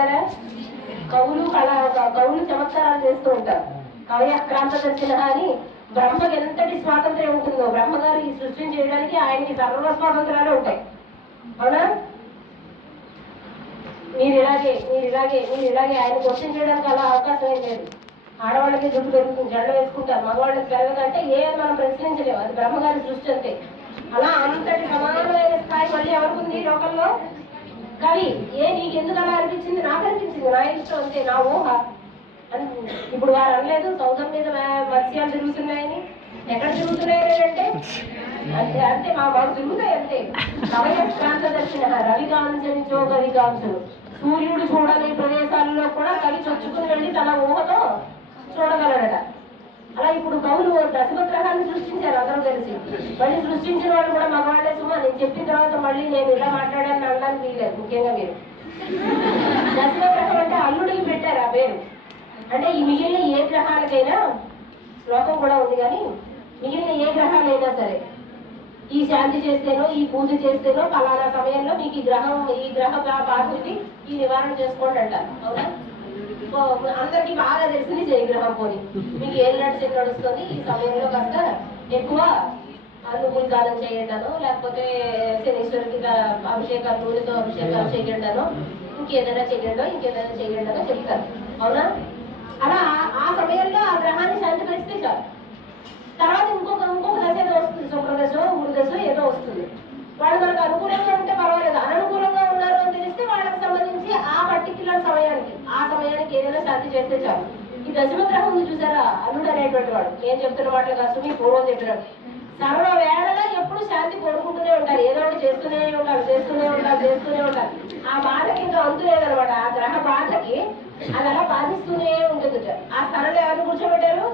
విన్నారా? కవులు చమత్కారాలు చేస్తూ ఉంటారు. కవయాక్రాంత దర్శన అని. బ్రహ్మకి ఎంతటి స్వాతంత్ర్యం ఉంటుందో, బ్రహ్మగారు ఈ సృష్టిని చేయడానికి ఆయనకి సర్వ స్వాతంత్రాలు ఉంటాయి. అవునా? మీరు ఇలాగే ఆయన క్వశ్చన్ చేయడానికి అలా అవకాశం ఏం లేదు. ఆడవాళ్ళకి జుట్టు పెరుగుతుంది, జడ వేసుకుంటారు, మగవాళ్ళకి పెరగదంటే ఏం మనం ప్రశ్నించలేము. అది బ్రహ్మగారి సృష్టి అంతే. అలా అంతటి సమానమైన స్థాయి మళ్ళీ ఎవరికి లోకంలో? కవి. నీకెందుకు అలా అనిపించింది? నాకు అనిపించింది, నా ఇష్టం అంతే, నా ఊహ అని. ఇప్పుడు వారు అనలేదు సౌధం మీద మత్స్యాలు తిరుగుతున్నాయని. ఎక్కడ తిరుగుతున్నాయని అంటే అంతే అంతే మాకు తిరుగుతాయి అంతే. కవయాక్రాంత దర్శన రవిగాంచనిచో కవిగాంచుడు. సూర్యుడు చూడని ప్రదేశాల్లో కూడా కవి చొచ్చుకుని వెళ్ళి తన ఊహతో చూడగలడట. అలా ఇప్పుడు కవులు దశమగ్రహాన్ని సృష్టించారు అందరూ కలిసి. మళ్ళీ సృష్టించిన వాళ్ళు కూడా మగవాళ్ళే. సుమా నేను చెప్పిన తర్వాత మళ్ళీ నేను ఇలా మాట్లాడాలని అనడానికి వీలేదు. ముఖ్యంగా మీరు దశమగ్రహం అంటే అల్లుడికి పెట్టారు ఆ పేరు. అంటే ఈ మిగిలిన ఏ గ్రహాలకైనా శ్లోకం కూడా ఉంది, కానీ మిగిలిన ఏ గ్రహాలైనా సరే ఈ శాంతి చేస్తేనో ఈ పూజ చేస్తేనో ఫలానా సమయంలో మీకు ఈ గ్రహ బాధుడికి ఈ నివారణ చేసుకోండి అంటారు. అవునా? అందరికీ బాగా తెలిసింది శనిగ్రహం. పోని మీకు ఏం నడుస్తుంది ఈ సమయంలో కాస్త ఎక్కువ నువ్వులు దానం చేయండానో, లేకపోతే శనీశ్వరికి అభిషేకాలు, నూనెతో అభిషేకాలు చేయండానో, ఇంకేదైనా చేయండానో చెప్తారు. అవునా? అలా ఆ సమయంలో ఆ గ్రహాన్ని శాంతిపరిస్తే చాలు. తర్వాత ఇంకొక దశ ఏదో వస్తుంది, శుక్రదశో గురుదశో ఏదో వస్తుంది. వాళ్ళు మనకు అనుకూలంగా ఉంటే పర్వాలేదు, అననుకూలంగా ఉన్నారు అని తెలిస్తే వాళ్ళకి సంబంధించి ఆ పర్టిక్యులర్ సమయానికి ఏదైనా శాంతి చేస్తే చాలు. ఈ దశమగ్రహం ఉంది చూసారా, అల్లుడు అనేటువంటి వాడు. నేను చెప్తున్న మాటలు కాదు, మీ పూర్వం చెప్పినాడు. సర్వ వేళలా ఎప్పుడు శాంతి కోరుకుంటూనే ఉంటారు, ఏదో ఒకటి చేస్తూనే ఉంటారు. ఆ బాధకి ఇంకా అంతు లేదనమాట. ఆ గ్రహ బాధకి అది అలా బాధిస్తూనే ఉంటుంది. ఆ స్థలంలో ఎవరిని కూర్చోబెట్టారు?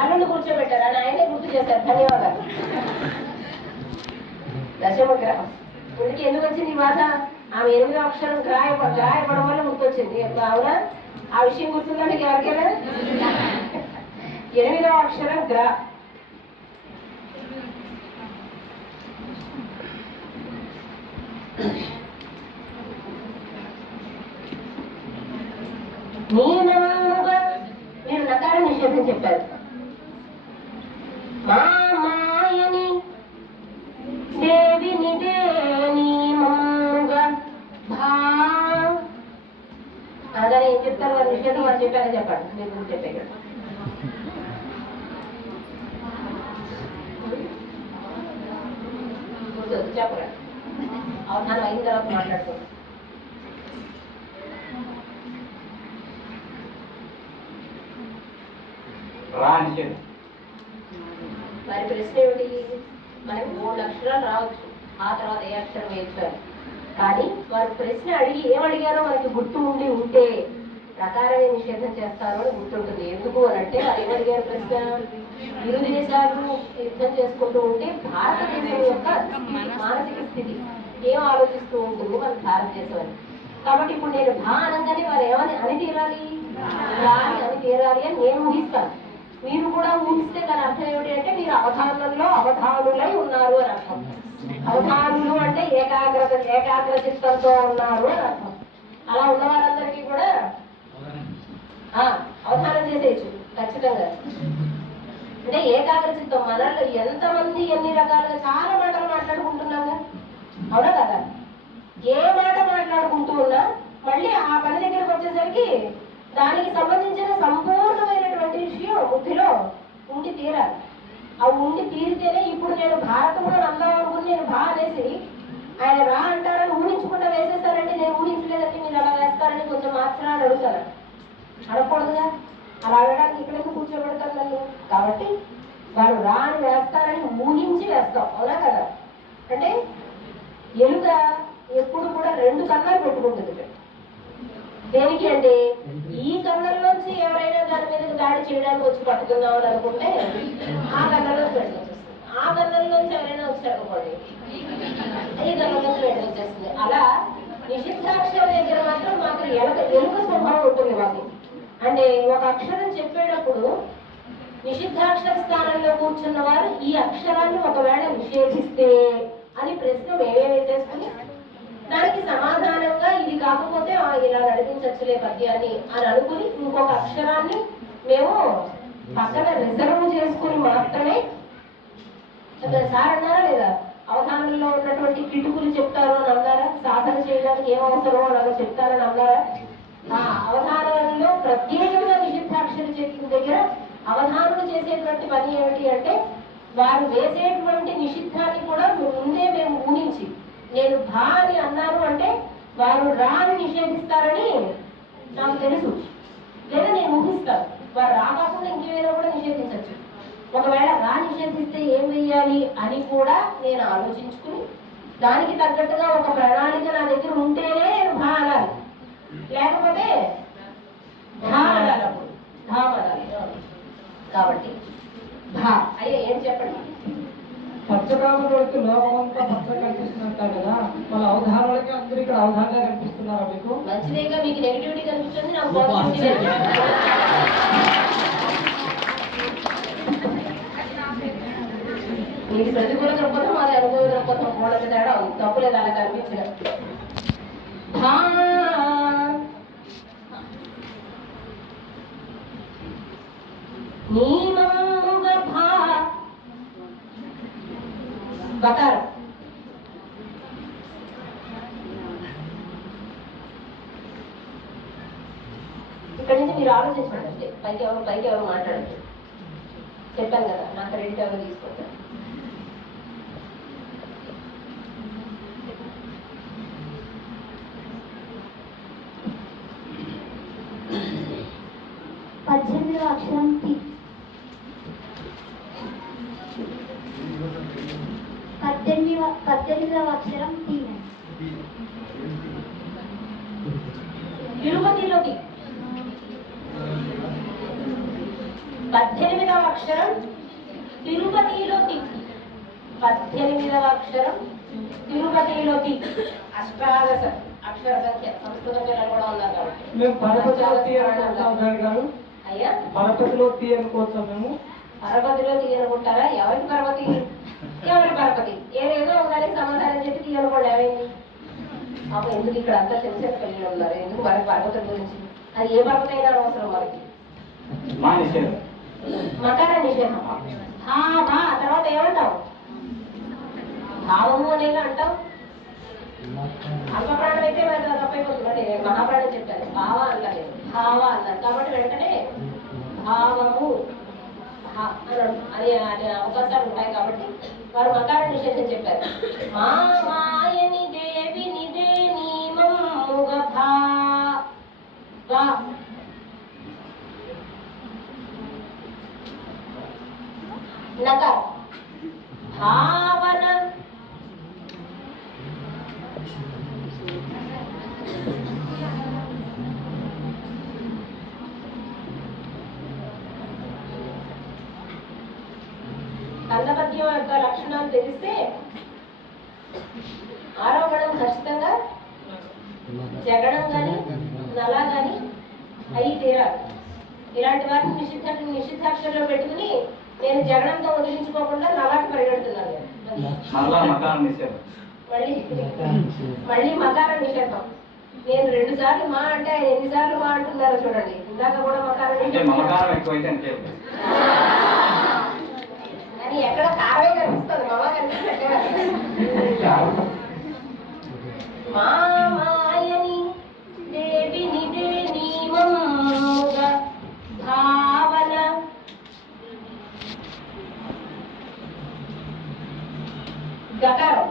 అల్లుడిని కూర్చోబెట్టారు అని ఆయనే గుర్తు చేశారు. ధన్యవాదాలు. దశమగ్రహం ఇందుకు ఎందుకు వచ్చింది ఈ బాధ? ఆమె 8వ అక్షరం గ్రాయపడం వల్ల గుర్తొచ్చింది. అవునా? ఆ విషయం గుర్తుందా మీకు ఎవరికైనా? 8వ అక్షరం గ్రా. నియమముగా మీరు నకార నిషేధం చెప్పారు. మా మాయని దేవిని నియమముగా అదే ఏం చెప్తారు? వారు నిషేధం వారు చెప్పారని చెప్పండి. మీరు గురించి చెప్పారు చెప్పరా? అవధానం అయిన తర్వాత మాట్లాడుకోండి. మరి ప్రశ్న ఏమిటి? మనకి 3 అక్షరాలు రావచ్చు, ఆ తర్వాత ఏ అక్షరం వేయించాలి. కానీ వారు ప్రశ్న అడిగి ఏమడిగారో మనకి గుర్తు ఉంటే ప్రకారమే నిషేధం చేస్తారు అని గుర్తుంటుంది. ఎందుకు అని అంటే వారు ఏమడిగారు ప్రశ్న? ఇరు దేశాలు యుద్ధం చేసుకుంటూ ఉంటే భారతదేశం యొక్క మానసిక స్థితి ఏం ఆలోచిస్తూ ఉంటుంది మన భారతదేశం అని. కాబట్టి ఇప్పుడు నేను అనగానే వారు ఏమని అని తీరాలి అని నేను ఊహిస్తాను. మీరు కూడా ఊహిస్తే దాని అర్థం ఏమిటి అంటే మీరు అవధానంలో అవధానులై ఉన్నారు అని అర్థం. అవధానులు అంటే ఏకాగ్ర చిత్తంతో ఉన్నారు అని అర్థం. అలా ఉన్న వారందరికీ కూడా అవధానం చేసేయచ్చు ఖచ్చితంగా. అంటే ఏకాగ్ర చిత్తం. మనలో ఎంతమంది ఎన్ని రకాలుగా చాలా మాటలు మాట్లాడుకుంటున్నాము, అవునా కదా? ఏ మాట మాట్లాడుకుంటూ ఉన్నా మళ్ళీ ఆ పని దగ్గరకు వచ్చేసరికి దానికి సంబంధించిన సంపూర్ణమైనటువంటి విషయం బుద్ధిలో ఉండి తీరాలి. ఆ ఉండి తీరితేనే ఇప్పుడు నేను భారతంలో అందాం అనుకుని నేను అనేసి ఆయన రా అంటారని ఊహించకుండా వేసేస్తారంటే నేను ఊహించలేదంటే మీరు అలా వేస్తారని కొంచెం మాత్రాన్ని అడుగుతారు. అడగకూడదుగా. అలా అడగడానికి ఇక్కడెందుకు కూర్చోబెడతారు నన్ను? కాబట్టి వారు రా అని వేస్తారని ఊహించి వేస్తాం, అవునా కదా? అంటే ఎలుక ఎప్పుడు కూడా 2 కన్నాలు పెట్టుకుంటుంది. దేనికి అంటే ఈ కన్నల్లోంచి ఎవరైనా దాని మీదకి దాడి చేయడానికి వచ్చి పట్టుకుందామని అనుకుంటే ఆ కన్నల్లోంచి బయటకు వచ్చేస్తుంది. ఆ కన్నల్లోంచి ఎవరైనా వచ్చారనుకోండి ఈ కన్నల్లోంచి బయటకు వచ్చేస్తుంది. అలా నిషిద్ధాక్షరం దగ్గర మాత్రం మాకు ఎలుక స్వభావం ఉంటుంది మాకు. అంటే ఒక అక్షరం చెప్పేటప్పుడు నిషిద్ధాక్షర స్థానంలో కూర్చున్న వారు ఈ అక్షరాన్ని ఒకవేళ నిషేధిస్తే అని ప్రశ్న మేమే వేసేసుకుని దానికి సమాధానంగా ఇది కాకపోతే ఇలా నడిపించచ్చులే పద్యాన్ని అని అనుకుని ఇంకొక అక్షరాన్ని మేము పక్కన రిజర్వ్ చేసుకుని మాత్రమే సార్ అన్నారా లేదా, అవధానంలో ఉన్నటువంటి కిటుకులు చెప్తారు అని అన్నారా, సాధన చేయడానికి ఏం అవసరమో అలాగ చెప్తారని అన్నారా. ఆ అవధానంలో ప్రత్యేకంగా నిషిద్ధాక్షర చేతుల దగ్గర అవధానులు చేసేటువంటి పని ఏమిటి అంటే, వారు వేసేటువంటి నిషిద్ధాన్ని కూడా ముందే మేము ఊహించి, నేను భా అని అన్నాను అంటే వారు రా అని నిషేధిస్తారని నాకు తెలుసు, లేదా నేను ఊహిస్తాను. వారు రా కాకుండా ఇంకేమైనా కూడా నిషేధించవచ్చు. ఒకవేళ రా నిషేధిస్తే ఏం వెయ్యాలి అని కూడా నేను ఆలోచించుకుని దానికి తగ్గట్టుగా ఒక ప్రణాళిక నా దగ్గర ఉంటేనే నేను భా అనాలి, లేకపోతే ఢా అనాలి. అప్పుడు ఢా అనాలి. కాబట్టి భా అయ్యా ఏం చెప్పండి. పచ్చకామలకి లోకమంతా పచ్చ కనిపిస్తున్నట్టు కదా, మన అవధానాలకి అందరూ ఇక్కడ అవధానంగా కనిపిస్తున్నారా మీకు? మంచిదేగా, మీకు నెగిటివిటీ కనిపిస్తుంది, నాకు పాజిటివిటీ. నీకు ప్రతికూల దృక్పథం, మాది అనుకూల దృక్పథం, మూడవ తేడా ఉంది. తప్పులేదు అలా కనిపించిన. బకారం ఇక్కడి నుంచి మీరు ఆలోచించండి. పైకి ఎవరు మాట్లాడచ్చు. చెప్పాను కదా, నాకు క్రెడిట్ ఎవరు తీసుకుంటారు. పద్దెనిమిదవ అక్షరం టి. పద్దెనిమిదవ అక్షరం టి. తిరుపతిలోకి 18వ అక్షరం తిరుపతిలోకి. 18వ అక్షరం తిరుపతిలోకి. అష్టాదశ అక్షర సంఖ్య. సంస్కృత పిల్లలు కూడా ఉన్నారు కాబట్టి మేము అయ్యా పరపతిలో తీ అనుకోవచ్చా? మేము పరపతిలో తీయనుకుంటారా? ఎవరికి పరపతి, ఎవరి పరపతి? ఏదో ఒకదానికి సమాధానం చెప్పి తీయనుకోండి. ఏమైంది అప్పుడు? ఎందుకు ఇక్కడ అంతా తెలిసిన పిల్లలు ఉన్నారు, ఎందుకు మనకి పర్వతం గురించి? అది ఏ పర్వతం అయినా అవసరం మనకి. మకర నిషేధం. తర్వాత ఏమంటావు? భావము అనేది అంటావు. అల్పప్రాణం అయితే తప్పైపోతుంది. మహాప్రాణం చెప్పాను, భావ అనలేదు, భావ అన్నారు. కాబట్టి వెంటనే భావము అనే అవకాశాలు ఉంటాయి. కాబట్టి వారు మకార నిషేధం చెప్పారు. మా మాయని దేవి నిదే నీమముగ భా నకర భావన. కందపద్యం యొక్క లక్షణాలు తెలిస్తే 6వ గణం ఖచ్చితంగా జగడం కానీ నలా కానీ అయి తీరాలి. ఇలాంటి వారిని నిషిద్ధాక్షరంలో పెట్టుకుని నేను జగడంతో వదిలించుకోకుండా నలాకి పరిగెడుతున్నాను. మళ్ళీ మకారం నిషేధం. నేను 2 సార్లు మా అంటే ఆయన ఎన్నిసార్లు మా అంటున్నారో చూడండి. ఇందాక కూడా మకారం అని ఎక్కడ కారమే కనిపిస్తుంది, మమ కనిపిస్తుంది. మా మాయని దేవి నిదే నీమముగ భావన. గకారం.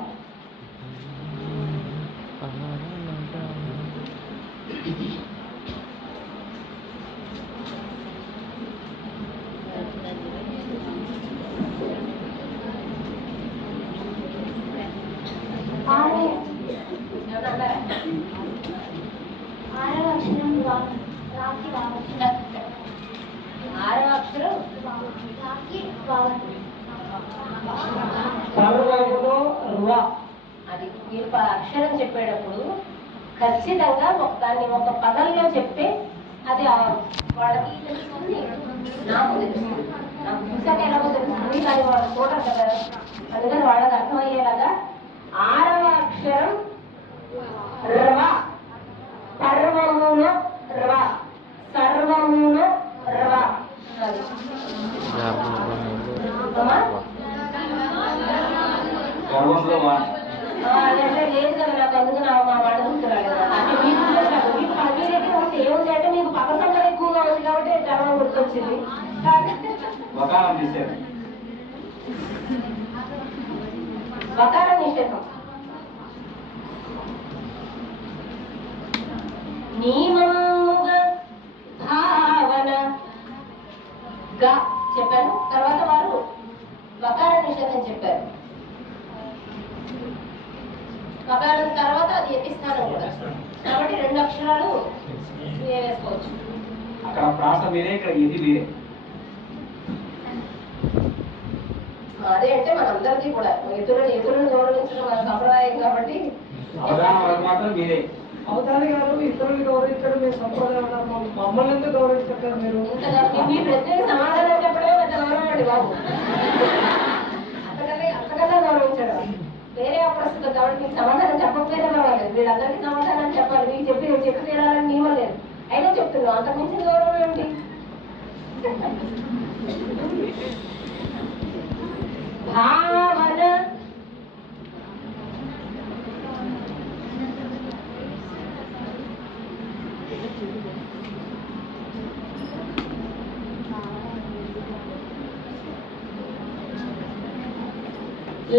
ఆరవ అక్షరం అది. మీరు అక్షరం చెప్పేటప్పుడు ఖచ్చితంగా దాన్ని ఒక పదంలో చెప్తే అది వాళ్ళకి తెలుస్తుంది, నాకు తెలుస్తుంది. నాకు చూసాక ఎలాగో తెలుస్తుంది, కానీ వాళ్ళు చూడరు కదా. అందుకని వాళ్ళకి అర్థమయ్యేలాగా 6వ అక్షరం ర్వ లకారం నిషేధం. వకార నిషేధం. నియమముగ భావన గా చెప్పాను. తర్వాత వారు వకార నిషేధం చెప్పారు. వకారం తర్వాత అది యతిస్థానం కూడా, కాబట్టి 2 అక్షరాలు వేసుకోవచ్చు. అక్కడ ప్రాస మీరే, ఇక్కడ ఇది మీరే. అదే అంటే మనందరికీ కూడా ఎదురుని గౌరవించడం మన సంప్రదాయం కాబట్టి అవగాహన వరకు మాత్రం మీరే. అవతారి గారు ఇతరులు గౌరవించడం మీ సంప్రదాయం అన్నారు, మమ్మల్ని ఎందుకు గౌరవించట్లేదు మీరు? మీ ప్రశ్నకి సమాధానం చెప్పడమే పెద్ద గౌరవం అండి బాబు. అంతకన్నా గౌరవించడం వేరే అప్రస్తుతం కాబట్టి మీకు సమాధానం చెప్పకపోయినా పర్వాలేదు. వీళ్ళందరికీ సమాధానం చెప్పాలి. మీకు చెప్పి తీరాలని నియమం లేదు, అయినా చెప్తున్నాం. అంతకుమించిన గౌరవం ఏమిటి? భావన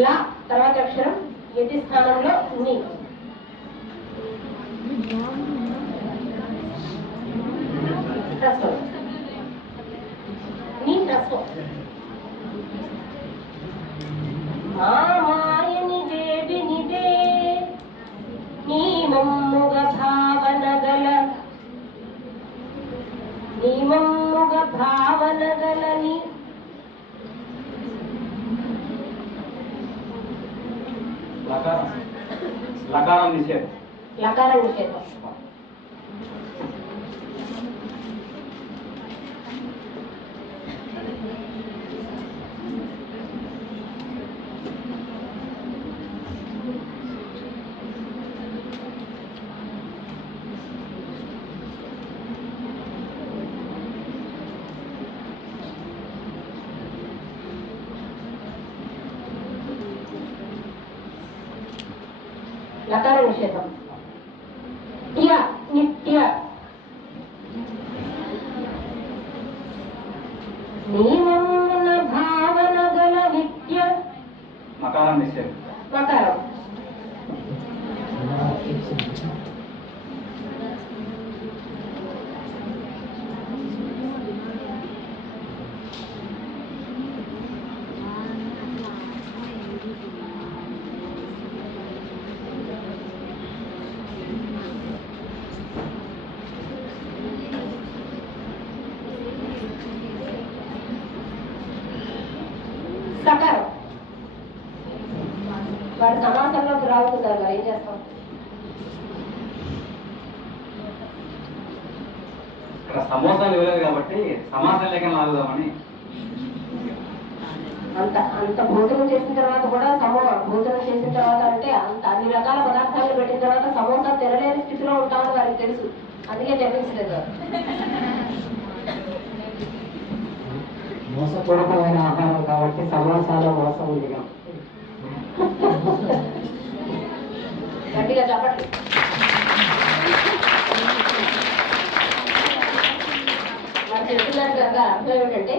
లా తర్వాత అక్షరం యతి స్థానంలో ని. హ్రస్వం. ని హ్రస్వం. మామాయని దేవినిదే నీమమ్ముగ భావన గల గలని లకారం నిషేధం. లకార నిషేధం. లకార నిషేధం. నిత్య నియమమున భావన గల నిత్య. మకారం నిషేధం. మకారం. సకారం. వాడు సమాసంలోకి రావుతున్నారు, మరి ఏం చేస్తాం? ఇక్కడ సమోసాలు ఇవ్వలేదు కాబట్టి సమాసం లేక లాగుదామని. అంత భోజనం చేసిన తర్వాత కూడా భోజనం చేసిన తర్వాత అంటే అన్ని రకాల పదార్థాలు పెట్టిన తర్వాత సమోసా తినలేని స్థితిలో ఉంటామని వారికి తెలుసు, అందుకే తెప్పించలేదు. మోసపూరితమైన ఆహారం కాబట్టి సమోసాలో మోసం ఉంది. గట్టిగా చెప్పండి. వారు చెప్తున్నారు కదా, అర్థం ఏమిటంటే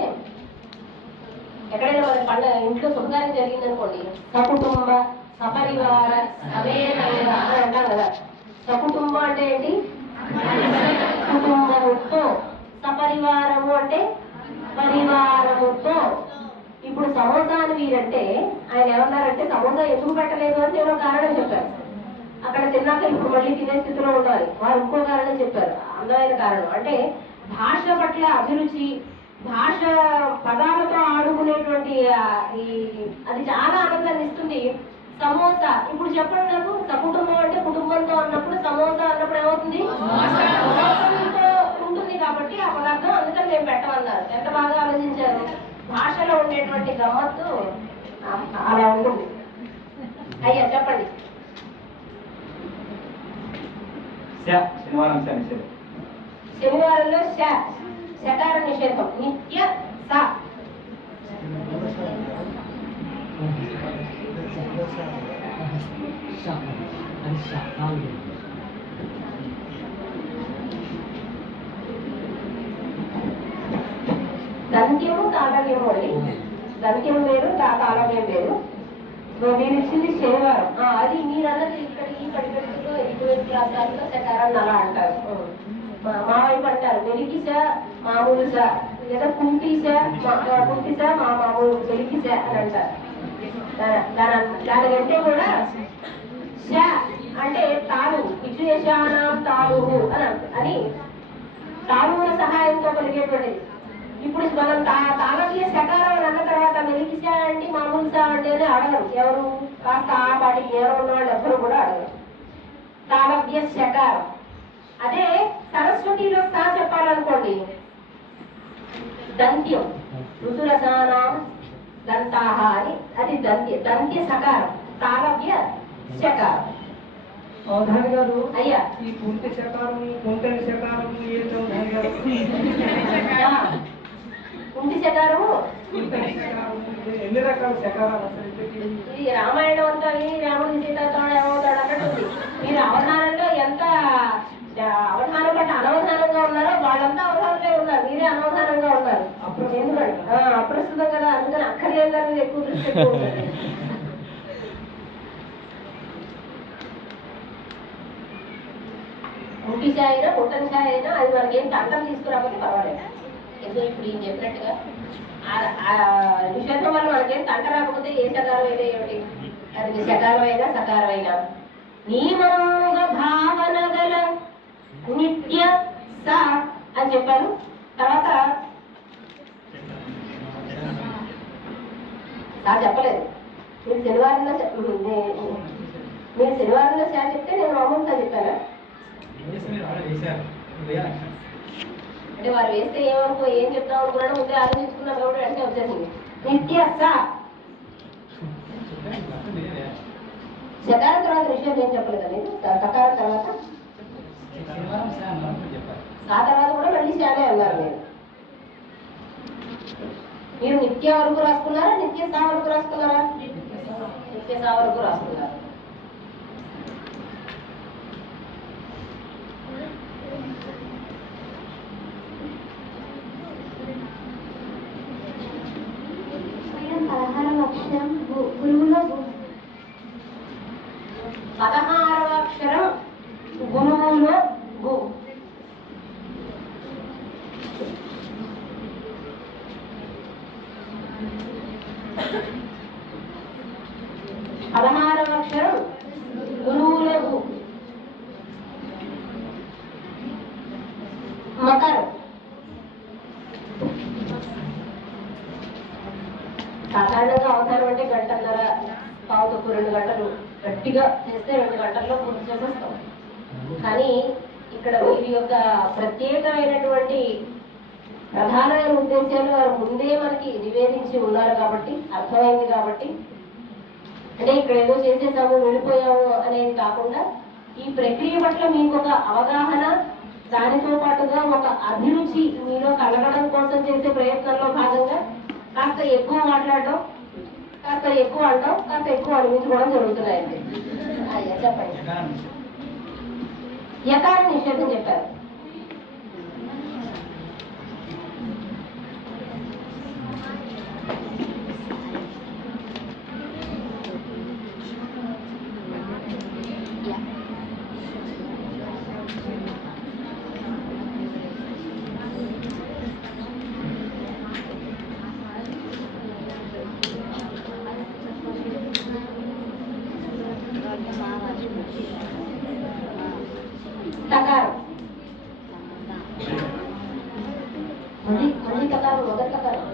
ఎక్కడైనా మన పండుగ ఇంట్లో శుభకార్యం జరిగింది అనుకోండి, సకుటుంబ సపరివార సమేతంగా అని అంటాం కదా. సకుటుంబ అంటే ఏంటి? కుటుంబముతో. సపరివారము అంటే పరివారముతో. ఇప్పుడు సమోసా అని వీరంటే ఆయన ఏమన్నారంటే సమోసా ఎందుకు పెట్టలేదు అని నేను కారణం చెప్పారు. అక్కడ తిన్నాక ఇప్పుడు మళ్ళీ తినే స్థితిలో ఉండాలి. వారు ఇంకో కారణం చెప్పారు, అందమైన కారణం. అంటే భాష పట్ల అభిరుచి, భాష పదాలతో ఆడుకునేటువంటి అది చాలా ఆనందాన్ని ఇస్తుంది. సమోసా ఇప్పుడు చెప్పండి నాకు, సకుటుంబం అంటే కుటుంబంతో అన్నప్పుడు సమోసా అన్నప్పుడు ఏమవుతుంది? సమోసంతో ఉంటుంది కాబట్టి ఆ పదార్థం, అందుకని నేను పెట్టమన్నారు. ఎంత బాగా ఆలోచించారు. భాషలో ఉండేటువంటి గమ్మత్తు అలా ఉంటుంది. అయ్యా చెప్పండి. శనివారం నిషేధం. శనివారంలో శకార నిషేధం. నిత్య స. దంత్యము తాటంక తాళవ్యం మళ్ళీ దంత్యం వేరు తాళవ్యం వేరు. మీరు ఇచ్చింది శనివారం. అది మీరు అన్నది ఇక్కడ ఈ పరిగెత్తులో ఇటువంటి ప్రాంతాల్లో శకారాన్ని అలా అంటారు. మా వైపు అంటారు వెలికిస మామూలుస లేదా కుంటిస మా మామూలు వెలికిస అని అంటారు. దానికంటే కూడా ష అంటే తాళు విశేషానం తాళు అని తాళువుల సహాయంతో కలిగేటువంటిది. ఇప్పుడు మనం తాళవ్య శకారం అని అన్న తర్వాత వెలికిస అంటే మామూలు సా అంటే అడగరు ఎవరు, కాస్త ఆ పాటికి ఎవరు ఉన్న వాళ్ళు ఎవ్వరు కూడా అడగరు. తాళవ్య శకారం. అదే సరస్వతిలో సా చెప్పాలనుకోండి దంత్యం ఋతురసానం దంతాహ అని అది దంత్య సకారం తాళవ్య శకారం. అవధాని గారు అయ్యా ఈ కుంటి శకారం కుంటని శకారం ఏంటి అవధాని గారు? కుంటి శకారము కుంటని శకారం ఎన్ని రకాల శకారాలు అసలు ఇంతకీ? ఇది రామాయణం అంతా రాముడి సీతతో ఏమవుతాడు అన్నట్టుంది. మీరు అవధానంలో ఎంత అవధానం పట్ల అనవధానంగా ఉన్నారో వాళ్ళంతా అవధానంలో ఉన్నారు, మీరే అనవధానంగా ఉన్నారు. ఎందుకంటే అప్రస్తుతం కదా, అందుకని అక్కర్లేదు దాని ఎక్కువ దృష్టి ఎక్కువ ఉంటుంది. కుంటి ఛాయ్ అయినా కుట్టని ఛాయ్ అయినా అది మనకి ఏం తంటం తీసుకురాకపోతే పర్వాలేదు. ఎందుకు ఇప్పుడు ఈయన చెప్పినట్టుగా నిషేధం వల్ల మనకేం తంట రాకపోతే ఏ శకారం అయితే ఏమిటి, అది శకారం అయినా సకారం అయినా నియమంగా భావన గల నిత్య స అని చెప్పాను. తర్వాత చెప్పలేదు. మీరు శనివారంలో సా చెప్తే నేను మామూలు సా చెప్పాను. అంటే వారు వేస్తే ఏమనుకో ఏం చెప్తాం అనుకున్నాడో ముందే ఆలోచించుకున్నాను కాబట్టి వెంటనే వచ్చేసింది. నిత్య స శకారం తర్వాత విషయం ఏం చెప్పలేదండి. సకారం తర్వాత సా తర్వాత కూడా మళ్ళీ శానే అన్నారు. మీరు నిత్య వరకు రాసుకున్నారా నిత్య సా వరకు రాసుకున్నారా? నిత్య సా వరకు రాసుకున్నారు. గురువులో 16వ అక్షరం గురువులో గు. పదహారవ అక్షరం గురువులో గు. మకరం. సాధారణంగా అవతారం అంటే గంటన్నర పావు తక్కువ 2 గంటలు గట్టిగా చేస్తే 2 గంటల్లో పూర్తి చేసేస్తాం. కానీ ఇక్కడ వీరి యొక్క ప్రత్యేకమైనటువంటి ప్రధానమైన ఉద్దేశాలు వారు ముందే మనకి నివేదించి ఉన్నారు కాబట్టి అర్థమైంది. కాబట్టి అంటే ఇక్కడ ఏదో చేసేసాము వెళ్ళిపోయాము అనేది కాకుండా ఈ ప్రక్రియ పట్ల మీకు ఒక అవగాహన, దానితో పాటుగా ఒక అభిరుచి మీలో కలగడం కోసం చేసే ప్రయత్నంలో భాగంగా కాస్త ఎక్కువ మాట్లాడటం, కాస్త ఎక్కువ అంటాం, కాస్త ఎక్కువ అనిపించుకోవడం జరుగుతున్నాయండి. అయ్యా చెప్పండి. యకార నిషేధం చెప్పారు. తకారం మళ్ళీ తకారం మొదటి తకారం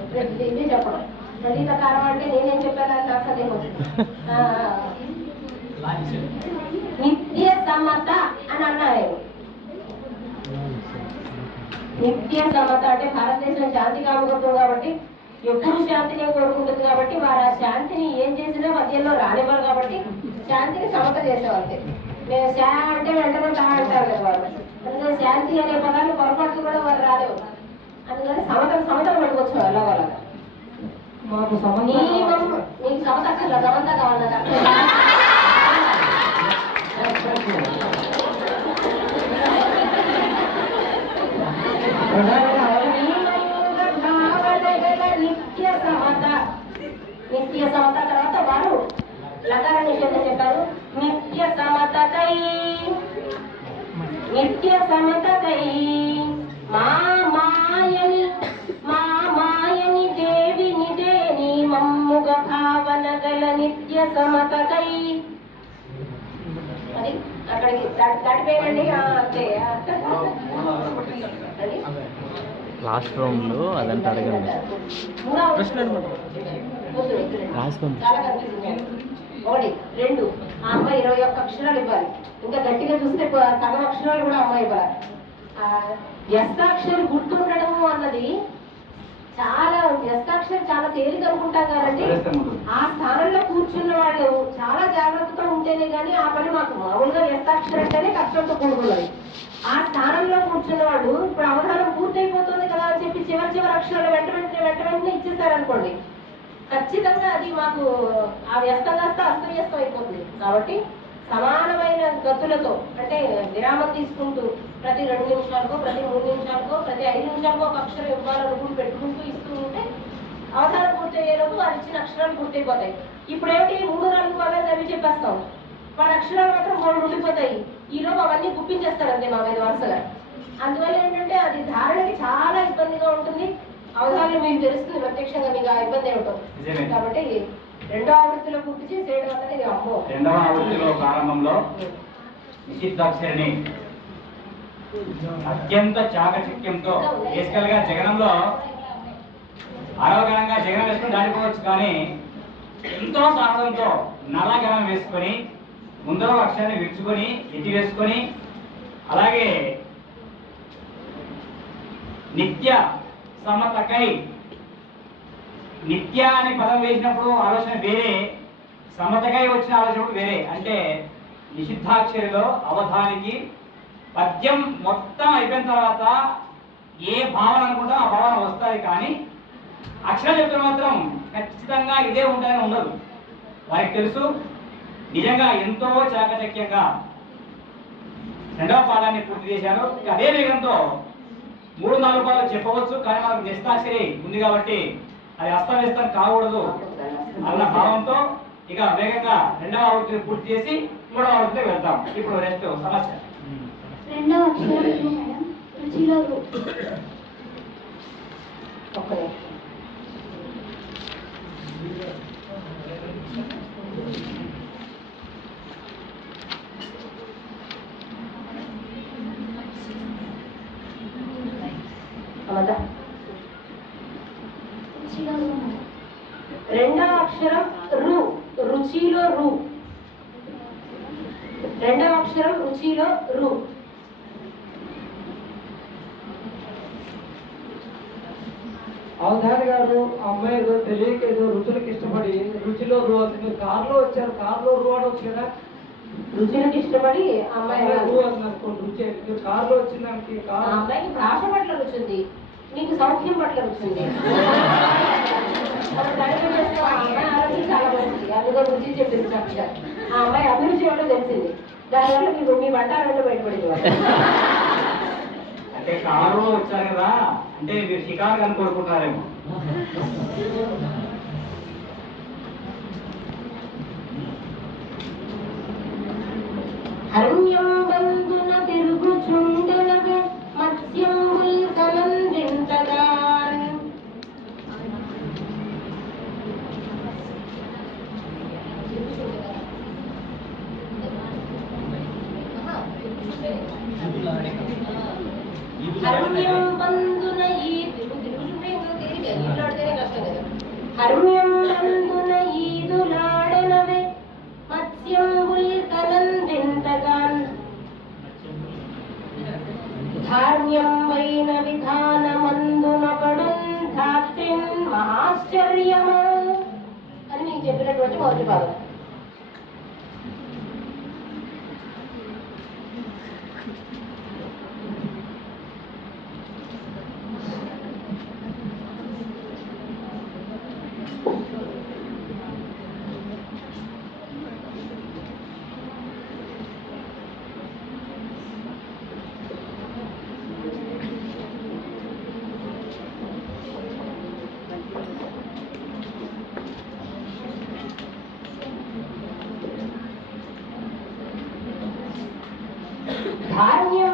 ఇదే చెప్పడం. మళ్ళీ తకారం అంటే నేనేం చెప్పాను నాకు అదేమో. నిత్య సమత అని అన్నారు. నిత్య సమత అంటే భారతదేశం శాంతి కాముకత్వం కాబట్టి ఎప్పుడు శాంతిని కోరుకుంటుంది కాబట్టి వారు ఆ శాంతిని ఏం చేసినా మధ్యలో రానివ్వరు కాబట్టి శాంతిని సమత చేసేవాళ్ళే. మేము శా అంటే వెంటనే తా అంటారు కదా వాళ్ళు. అందుకని శాంతి అనే పదాన్ని పొరపాటు కూడా వారు రాలేవు. అందుకని సమతలు పట్టుకొచ్చు అలా వాళ్ళగా. మాకు మీకు సమత అక్కర్లా, సమంత కావాలన్నా నిత్య నిత్య సమతకై మా మాయని దేవి నిదేని మమ్ముగ భావన గల నిత్య సమతకై. అది అక్కడికి దాటిపోయానండి. అంతే అది లాస్ట్ రౌండ్ లో అదంతా అడగండి. చాలా కనిపిస్తుంది. 1 2 ఆ అమ్మాయి 21 అక్షరాలు ఇవ్వాలి. ఇంకా గట్టిగా చూస్తే సగం అక్షరాలు కూడా అమ్మాయి ఇవ్వాలి. వ్యస్తాక్షరి గుర్తుండడము అన్నది చాలా వ్యస్తాక్షరి చాలా తేలిక అనుకుంటాం కాబట్టి ఆ స్థానంలో కూర్చున్న వాళ్ళు చాలా జాగ్రత్తగా ఉంటేనే కానీ ఆ పని మాకు మామూలుగా వ్యస్తాక్షరి అంటేనే కష్టంతో కూడుకున్నది. ఆ స్థానంలో కూర్చున్న వాళ్ళు ఇప్పుడు అవధానం పూర్తయిపోతుంది కదా అని చెప్పి చివరి అక్షరాలు వెంట వెంటనే ఇచ్చేసారనుకోండి, ఖచ్చితంగా అది మాకు ఆ వ్యస్తంగాస్త అస్తవ్యస్తం అయిపోతుంది. కాబట్టి సమానమైన గతులతో అంటే విరామం తీసుకుంటూ ప్రతి 2 నిమిషాలకో ప్రతి 3 నిమిషాలకో ప్రతి 5 నిమిషాలకో ఒక అక్షరం ఇవ్వాలనుకుంటూ పెట్టుకుంటూ ఇస్తూ ఉంటే అవధానం పూర్తయ్యేలోపు వారు ఇచ్చిన అక్షరాలు పూర్తయిపోతాయి. ఇప్పుడు ఏమిటి 3 4 పదాలు అవి చెప్పేస్తాం, వారి అక్షరాలు మాత్రం 3 ఉండిపోతాయి. ఈలోపు అవన్నీ గుప్పించేస్తారు అంతే మా మీద వరుసగా. అందువల్ల ఏంటంటే అది ధారణకి చాలా ఇబ్బందిగా ఉంటుంది. అవధానం మీకు తెలుస్తుంది ప్రత్యక్షంగా మీకు ఆ ఇబ్బంది ఏమిటో. కాబట్టి 2వ ఆవృత్తిలో పూర్తి చేసేయడం అన్నది అమ్మో. 2వ ఆవృత్తిలో ప్రారంభంలో నిషిద్ధాక్షరిని అత్యంత చాకచక్యంతో బేసికల్ గా జగనంలో 6వ గణంగా జగనం వేసుకుని దాటిపోవచ్చు, కానీ ఎంతో సాహసంతో నల్లగణం వేసుకొని ముందర అక్షరాన్ని విడుచుకొని ఎత్తి వేసుకొని అలాగే నిత్య సమతకై నిత్య అనే పదం వేసినప్పుడు ఆలోచన వేరే, సమతకై వచ్చిన ఆలోచన వేరే. అంటే నిషిద్ధాక్షరిలో అవధానికి పద్యం మొత్తం అయిపోయిన తర్వాత ఏ భావన అనుకుంటా ఆ భావన వస్తుంది, కానీ అక్షరం చెప్తే మాత్రం ఖచ్చితంగా ఇదే ఉంటుందని ఉండదు. వారికి తెలుసు. నిజంగా ఎంతో చాకచక్యంగా 2వ పాదాన్ని పూర్తి చేశారు. అదే వేగంతో 3 4 పాదాలు చెప్పవచ్చు, కానీ మనకు నిస్తాక్షరి ఉంది కాబట్టి అది అస్తవ్యస్తం కాకూడదు అన్న భావంతో ఇక వేగంగా 2వ ఆవృత్తిని పూర్తి చేసి 3వ ఆవృత్తికి వెళ్తాం. ఇప్పుడు నెక్స్ట్ సమస్య. 2వ అక్షరం రు మేడం. రుచిలో రు. ఒక్కడే అవదా. రుచిలో రు మేడం. 2వ అక్షరం రు, రుచిలో రు. 2వ అక్షరం రుచిలో రు. అవధాని గారు అమ్మాయి ఏదో తెలియక ఏదో రుచులకు ఇష్టపడి రుచిలో రు అవుతుంది. కారులో వచ్చారు, కారులో రు అనవచ్చు కదా. రుచులకు ఇష్టపడి అమ్మాయి రు అని అనుకోండి, రుచి మీరు కారులో వచ్చిన దానికి ఆ అమ్మాయికి భాష పట్ల రుచింది, నీకు సౌఖ్యం పట్ల రుచింది. ఆ అమ్మాయి ఆరోగ్యం చాలా మంచిది, అందులో రుచి చెప్పింది సాక్షాత్. ఆ అమ్మాయి అభిరుచి ఏమిటో తెలిసింది, దానివల్ల మీకు మీ వంట ఆరోగ్యం బయటపడింది. అంటే కారులో వచ్చారు కదా, అంటే మీరు షికారు అని కోరుకుంటున్నారేమో. హర్మ్యం బంధున తిరుగుచుండెనవే మత్స్యంబుల్ కలందింతగాన్. హర్మ్యం బంధున హర్మ్యం బంధున ఈదులాడెనవే మత్స్యంబుల్ కలందింతగాన్. ధార్మ్యం వైన విధానమందునపడున్ ధాత్రిన్ మహాశ్చర్యము అని మీకు చెప్పినటువంటి మొదటి భాగం. ధార్మ్యం